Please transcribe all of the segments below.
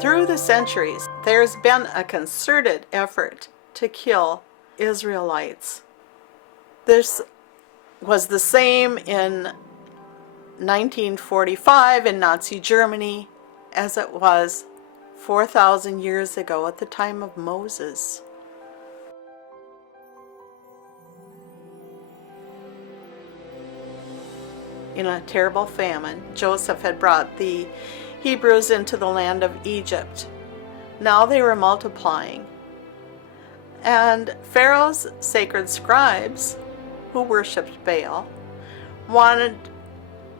Through the centuries, there's been a concerted effort to kill Israelites. This was the same in 1945 in Nazi Germany as it was 4,000 years ago at the time of Moses. In a terrible famine, Joseph had brought the Hebrews into the land of Egypt. Now they were multiplying. And Pharaoh's sacred scribes, who worshipped Baal, wanted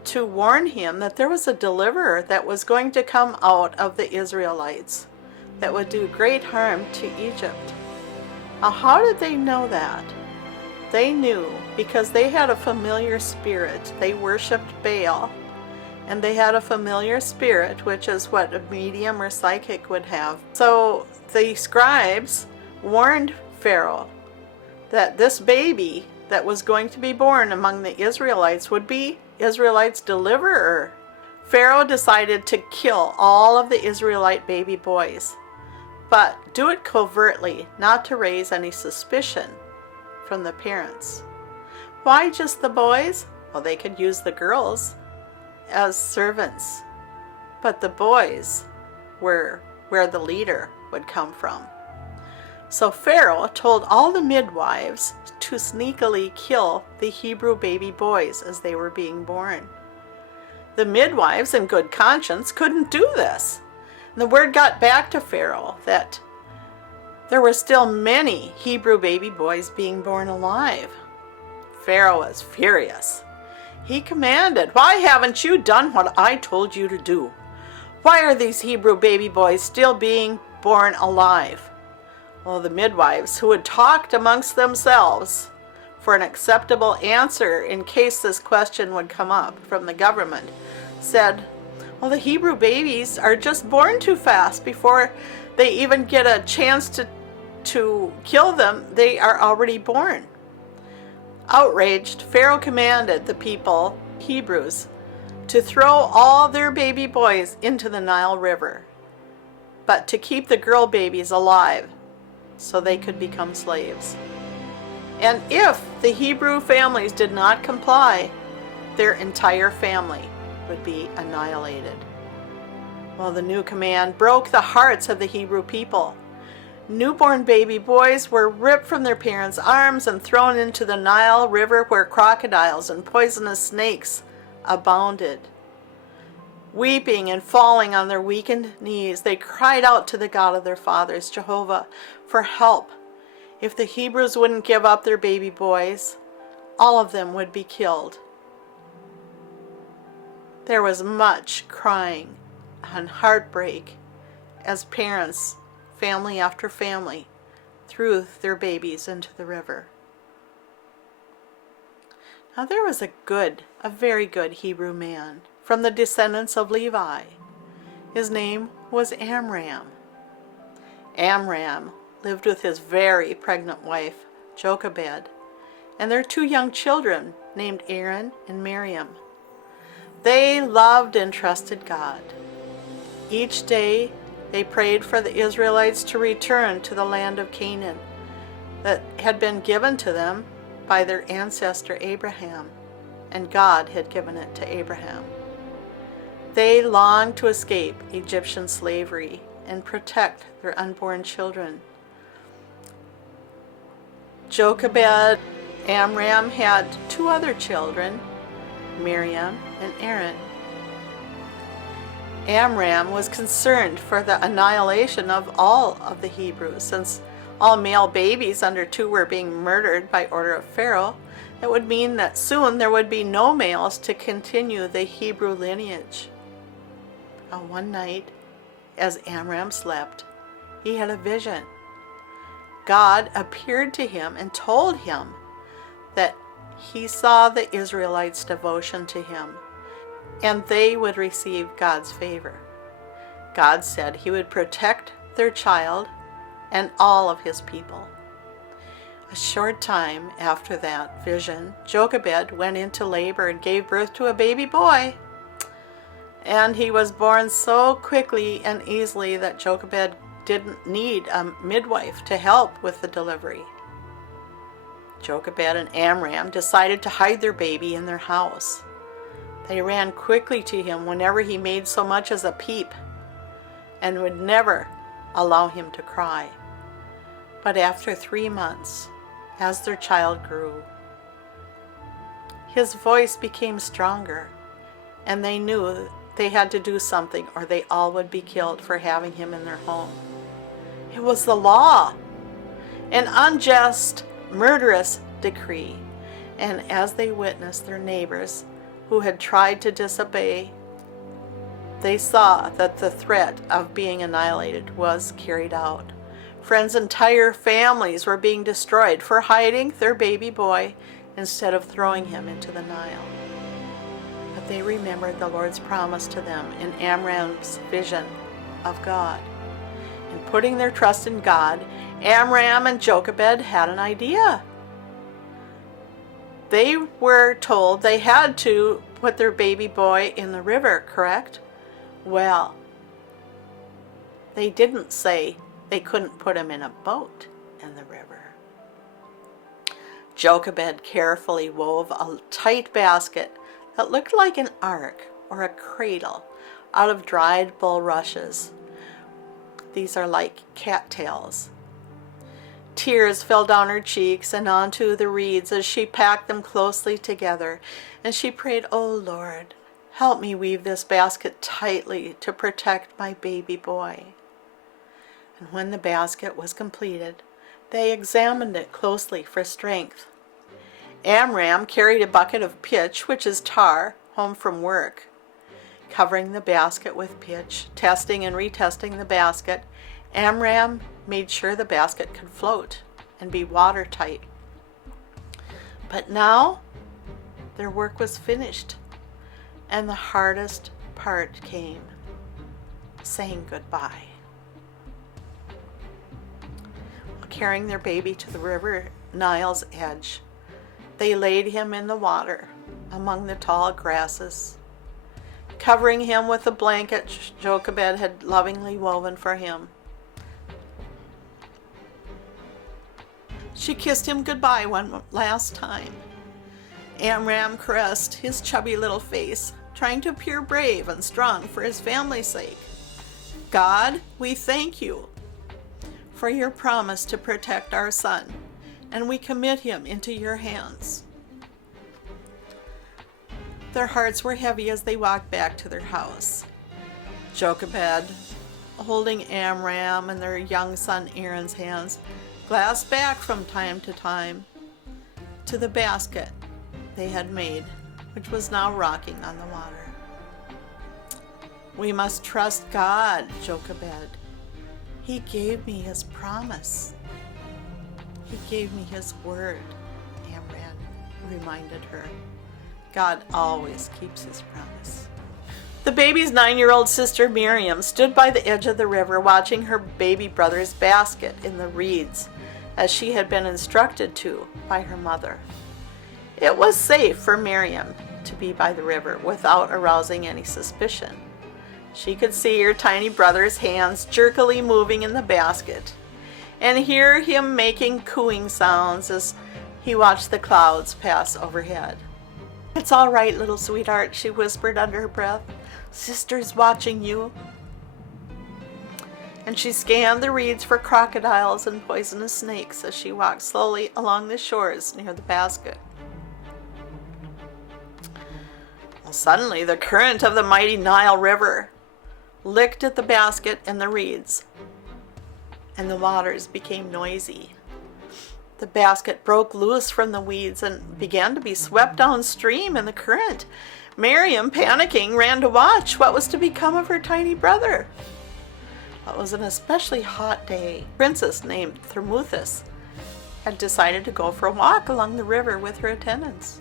to warn him that there was a deliverer that was going to come out of the Israelites that would do great harm to Egypt. Now, how did they know that? They knew because they had a familiar spirit. They worshipped Baal, and they had a familiar spirit, which is what a medium or psychic would have. So the scribes warned Pharaoh that this baby that was going to be born among the Israelites would be Israelites' deliverer. Pharaoh decided to kill all of the Israelite baby boys, but do it covertly, not to raise any suspicion from the parents. Why just the boys? Well, they could use the girls as servants, but the boys were where the leader would come from. So Pharaoh told all the midwives to sneakily kill the Hebrew baby boys as they were being born. The midwives, in good conscience, couldn't do this. And the word got back to Pharaoh that there were still many Hebrew baby boys being born alive. Pharaoh was furious. He commanded, "Why haven't you done what I told you to do? Why are these Hebrew baby boys still being born alive?" Well, the midwives, who had talked amongst themselves for an acceptable answer in case this question would come up from the government, said, "Well, the Hebrew babies are just born too fast. Before they even get a chance to kill them, they are already born." Outraged, Pharaoh commanded the people, Hebrews, to throw all their baby boys into the Nile River, but to keep the girl babies alive so they could become slaves. And if the Hebrew families did not comply, their entire family would be annihilated. Well, the new command broke the hearts of the Hebrew people. Newborn baby boys were ripped from their parents' arms and thrown into the Nile River, where crocodiles and poisonous snakes abounded. Weeping and falling on their weakened knees, they cried out to the God of their fathers, Jehovah, for help. If the Hebrews wouldn't give up their baby boys, all of them would be killed. There was much crying and heartbreak as parents, family after family, threw their babies into the river. Now there was a very good Hebrew man from the descendants of Levi. His name was Amram. Amram lived with his very pregnant wife, Jochebed, and their 2 young children named Aaron and Miriam. They loved and trusted God. Each day they prayed for the Israelites to return to the land of Canaan that had been given to them by their ancestor Abraham, and God had given it to Abraham. They longed to escape Egyptian slavery and protect their unborn children. Jochebed, Amram had 2 other children, Miriam and Aaron. Amram was concerned for the annihilation of all of the Hebrews, since all male babies under 2 were being murdered by order of Pharaoh. That would mean that soon there would be no males to continue the Hebrew lineage. One night, as Amram slept, he had a vision. God appeared to him and told him that he saw the Israelites' devotion to him, and they would receive God's favor. God said he would protect their child and all of his people. A short time after that vision, Jochebed went into labor and gave birth to a baby boy. And he was born so quickly and easily that Jochebed didn't need a midwife to help with the delivery. Jochebed and Amram decided to hide their baby in their house. They ran quickly to him whenever he made so much as a peep, and would never allow him to cry. But after 3 months, as their child grew, his voice became stronger, and they knew they had to do something or they all would be killed for having him in their home. It was the law, an unjust, murderous decree. And as they witnessed their neighbors who had tried to disobey, they saw that the threat of being annihilated was carried out. Friends' entire families were being destroyed for hiding their baby boy instead of throwing him into the Nile. But they remembered the Lord's promise to them in Amram's vision of God. And putting their trust in God, Amram and Jochebed had an idea. They were told they had to put their baby boy in the river, correct? Well, they didn't say they couldn't put him in a boat in the river. Jochebed carefully wove a tight basket that looked like an ark or a cradle out of dried bulrushes. These are like cattails. Tears fell down her cheeks and onto the reeds as she packed them closely together, and she prayed, "Oh Lord, help me weave this basket tightly to protect my baby boy." And when the basket was completed, they examined it closely for strength. Amram carried a bucket of pitch, which is tar, home from work. Covering the basket with pitch, testing and retesting the basket, Amram made sure the basket could float and be watertight. But now their work was finished, and the hardest part came, saying goodbye. While carrying their baby to the river Nile's edge, they laid him in the water among the tall grasses, covering him with a blanket Jochebed had lovingly woven for him. She kissed him goodbye one last time. Amram caressed his chubby little face, trying to appear brave and strong for his family's sake. "God, we thank you for your promise to protect our son, and we commit him into your hands." Their hearts were heavy as they walked back to their house. Jochebed, holding Amram and their young son Aaron's hands, glanced back from time to time to the basket they had made, which was now rocking on the water. "We must trust God, Jochebed. He gave me his promise. He gave me his word," Amram reminded her. God always keeps his promise. The baby's 9-year-old sister Miriam stood by the edge of the river watching her baby brother's basket in the reeds, as she had been instructed to by her mother. It was safe for Miriam to be by the river without arousing any suspicion. She could see her tiny brother's hands jerkily moving in the basket, and hear him making cooing sounds as he watched the clouds pass overhead. "It's all right, little sweetheart," she whispered under her breath. "Sister's watching you." And she scanned the reeds for crocodiles and poisonous snakes as she walked slowly along the shores near the basket. Well, suddenly the current of the mighty Nile River licked at the basket and the reeds, and the waters became noisy. The basket broke loose from the weeds and began to be swept downstream in the current. Miriam, panicking, ran to watch what was to become of her tiny brother. It was an especially hot day. A princess named Thermuthis had decided to go for a walk along the river with her attendants.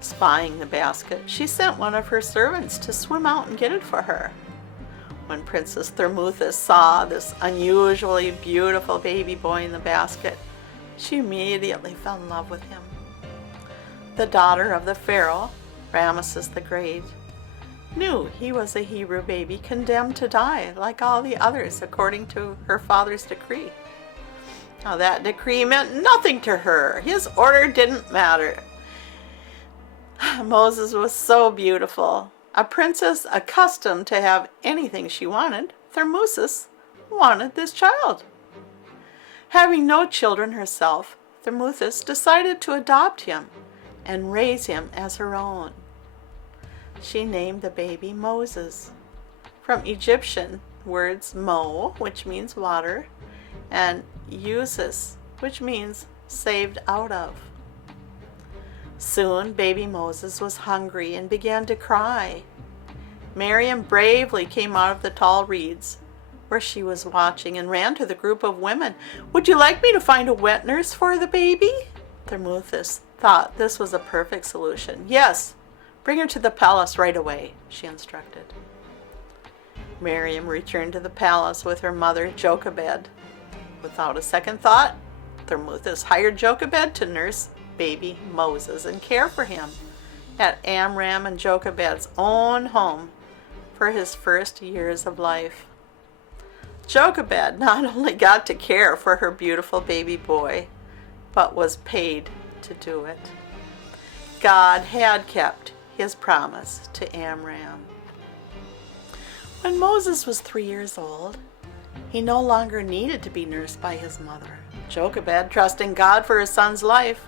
Spying the basket, she sent one of her servants to swim out and get it for her. When Princess Thermuthis saw this unusually beautiful baby boy in the basket, she immediately fell in love with him. The daughter of the Pharaoh, Ramesses the Great, knew he was a Hebrew baby condemned to die like all the others according to her father's decree. Now that decree meant nothing to her. His order didn't matter. Moses was so beautiful. A princess accustomed to have anything she wanted, Thermuthis wanted this child. Having no children herself, Thermuthis decided to adopt him and raise him as her own. She named the baby Moses, from Egyptian words mo, which means water, and Usis, which means saved out of. Soon baby Moses was hungry and began to cry. Miriam bravely came out of the tall reeds where she was watching and ran to the group of women. "Would you like me to find a wet nurse for the baby?" Thermuthis thought this was a perfect solution. "Yes, bring her to the palace right away," she instructed. Miriam returned to the palace with her mother Jochebed. Without a second thought, Thermuthis hired Jochebed to nurse baby Moses and care for him at Amram and Jochebed's own home for his first years of life. Jochebed not only got to care for her beautiful baby boy, but was paid to do it. God had kept his promise to Amram. When Moses was 3 years old, he no longer needed to be nursed by his mother. Jochebed, trusting God for his son's life,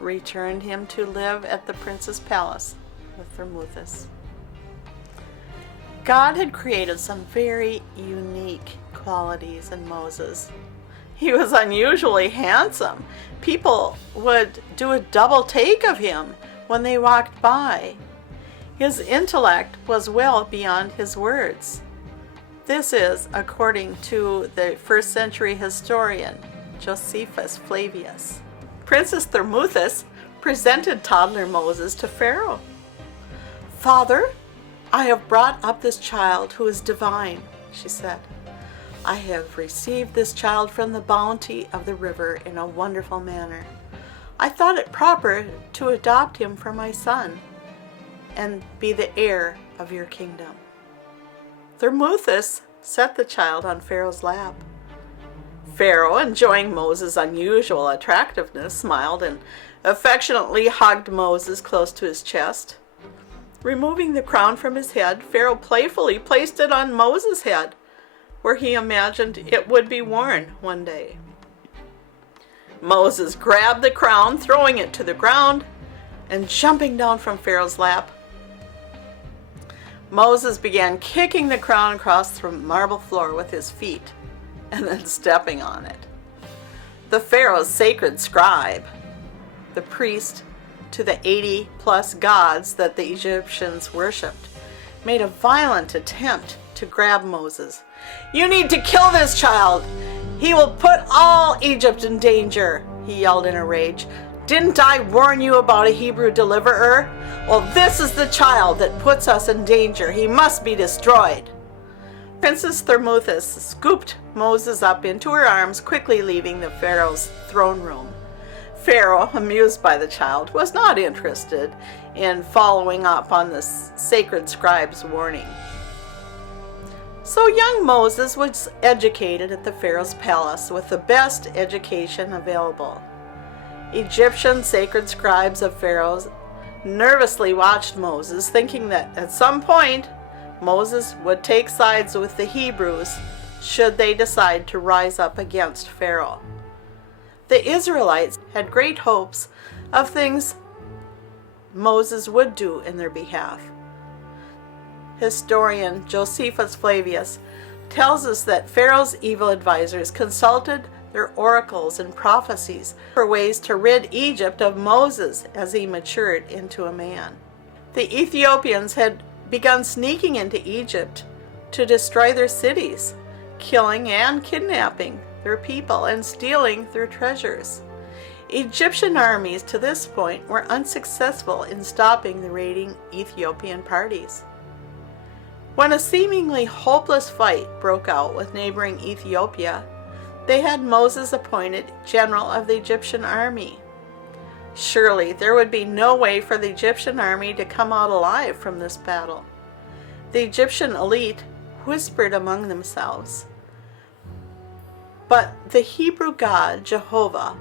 returned him to live at the prince's palace with Thermuthis. God had created some very unique qualities in Moses. He was unusually handsome. People would do a double take of him when they walked by. His intellect was well beyond his words. This is according to the first century historian Josephus Flavius. Princess Thermuthis presented toddler Moses to Pharaoh. "Father, I have brought up this child who is divine," she said. "I have received this child from the bounty of the river in a wonderful manner. I thought it proper to adopt him for my son and be the heir of your kingdom." Thermuthis set the child on Pharaoh's lap. Pharaoh, enjoying Moses' unusual attractiveness, smiled and affectionately hugged Moses close to his chest. Removing the crown from his head, Pharaoh playfully placed it on Moses' head, where he imagined it would be worn one day. Moses grabbed the crown, throwing it to the ground, and jumping down from Pharaoh's lap, Moses began kicking the crown across the marble floor with his feet and then stepping on it. The Pharaoh's sacred scribe, the priest to the 80+ gods that the Egyptians worshipped, made a violent attempt to grab Moses. "You need to kill this child! He will put all Egypt in danger," he yelled in a rage. "Didn't I warn you about a Hebrew deliverer? Well, this is the child that puts us in danger. He must be destroyed." Princess Thermuthis scooped Moses up into her arms, quickly leaving the Pharaoh's throne room. Pharaoh, amused by the child, was not interested in following up on the sacred scribe's warning. So young Moses was educated at the Pharaoh's palace with the best education available. Egyptian sacred scribes of Pharaoh nervously watched Moses, thinking that at some point Moses would take sides with the Hebrews should they decide to rise up against Pharaoh. The Israelites had great hopes of things Moses would do in their behalf. Historian Josephus Flavius tells us that Pharaoh's evil advisors consulted their oracles and prophecies for ways to rid Egypt of Moses as he matured into a man. The Ethiopians had begun sneaking into Egypt to destroy their cities, killing and kidnapping their people and stealing their treasures. Egyptian armies to this point were unsuccessful in stopping the raiding Ethiopian parties. When a seemingly hopeless fight broke out with neighboring Ethiopia, they had Moses appointed general of the Egyptian army. Surely there would be no way for the Egyptian army to come out alive from this battle. The Egyptian elite whispered among themselves. But the Hebrew God, Jehovah,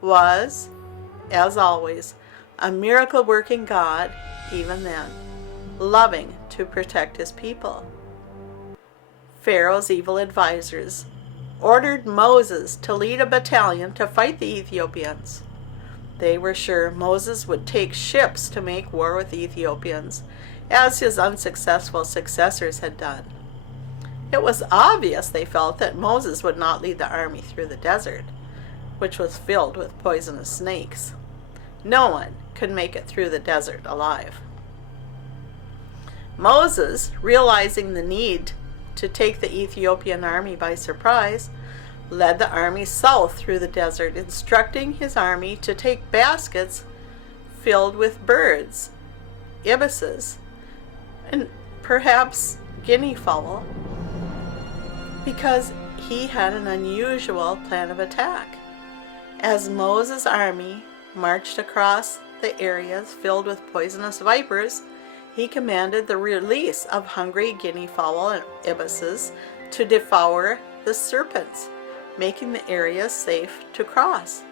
was, as always, a miracle-working God even then, loving to protect his people. Pharaoh's evil advisors ordered Moses to lead a battalion to fight the Ethiopians. They were sure Moses would take ships to make war with the Ethiopians, as his unsuccessful successors had done. It was obvious, they felt, that Moses would not lead the army through the desert, which was filled with poisonous snakes. No one could make it through the desert alive. Moses, realizing the need to take the Ethiopian army by surprise, led the army south through the desert, instructing his army to take baskets filled with birds, ibises, and perhaps guinea fowl, because he had an unusual plan of attack. As Moses' army marched across the areas filled with poisonous vipers, he commanded the release of hungry guinea fowl and ibises to devour the serpents, making the areas safe to cross.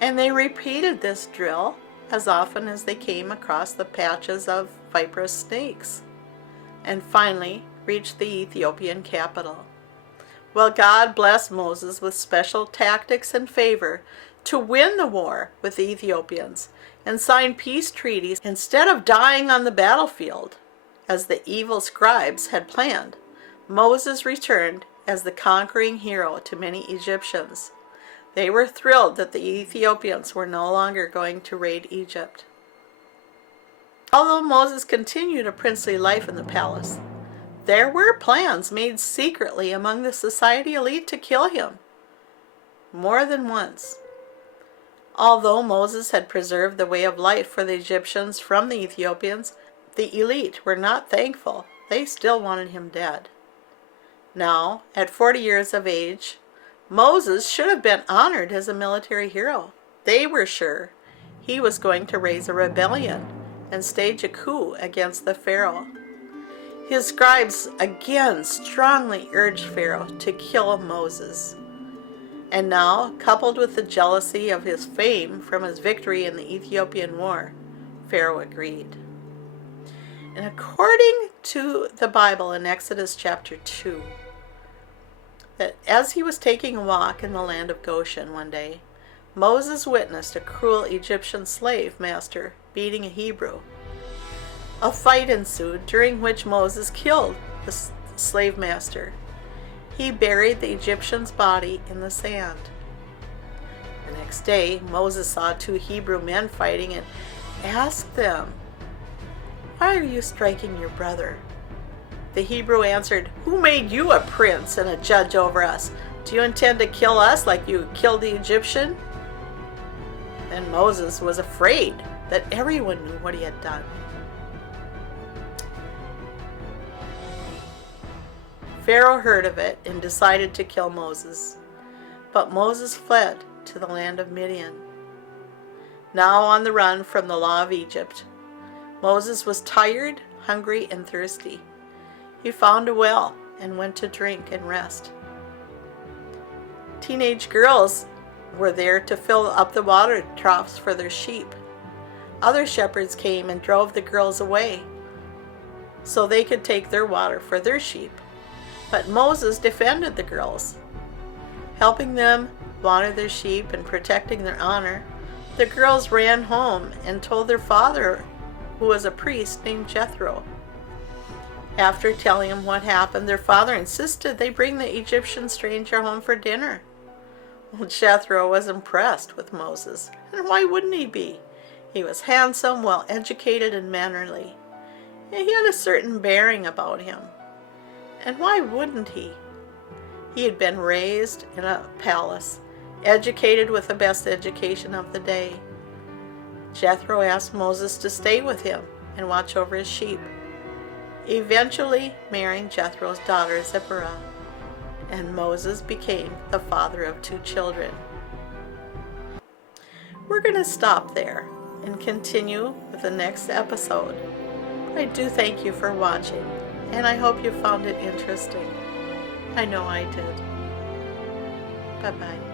And they repeated this drill as often as they came across the patches of viperous snakes, and finally reached the Ethiopian capital. Well, God blessed Moses with special tactics and favor to win the war with the Ethiopians and sign peace treaties instead of dying on the battlefield, as the evil scribes had planned. Moses returned as the conquering hero to many Egyptians. They were thrilled that the Ethiopians were no longer going to raid Egypt. Although Moses continued a princely life in the palace, there were plans made secretly among the society elite to kill him, more than once. Although Moses had preserved the way of life for the Egyptians from the Ethiopians, the elite were not thankful. They still wanted him dead. Now, at 40 years of age, Moses should have been honored as a military hero. They were sure he was going to raise a rebellion and stage a coup against the Pharaoh. His scribes again strongly urged Pharaoh to kill Moses. And now, coupled with the jealousy of his fame from his victory in the Ethiopian war, Pharaoh agreed. And according to the Bible in Exodus chapter 2, that as he was taking a walk in the land of Goshen one day, Moses witnessed a cruel Egyptian slave master beating a Hebrew. A fight ensued, during which Moses killed the slave master. He buried the Egyptian's body in the sand. The next day, Moses saw two Hebrew men fighting and asked them, "Why are you striking your brother?" The Hebrew answered, "Who made you a prince and a judge over us? Do you intend to kill us like you killed the Egyptian?" And Moses was afraid that everyone knew what he had done. Pharaoh heard of it and decided to kill Moses. But Moses fled to the land of Midian. Now on the run from the law of Egypt, Moses was tired, hungry, and thirsty. He found a well and went to drink and rest. Teenage girls were there to fill up the water troughs for their sheep. Other shepherds came and drove the girls away so they could take their water for their sheep. But Moses defended the girls, helping them water their sheep and protecting their honor. The girls ran home and told their father, who was a priest named Jethro. After telling him what happened, their father insisted they bring the Egyptian stranger home for dinner. Well, Jethro was impressed with Moses, and why wouldn't he be? He was handsome, well-educated, and mannerly. And he had a certain bearing about him. And why wouldn't he? He had been raised in a palace, educated with the best education of the day. Jethro asked Moses to stay with him and watch over his sheep, eventually marrying Jethro's daughter Zipporah, and Moses became the father of 2 children. We're going to stop there and continue with the next episode. I do thank you for watching, and I hope you found it interesting. I know I did. Bye-bye.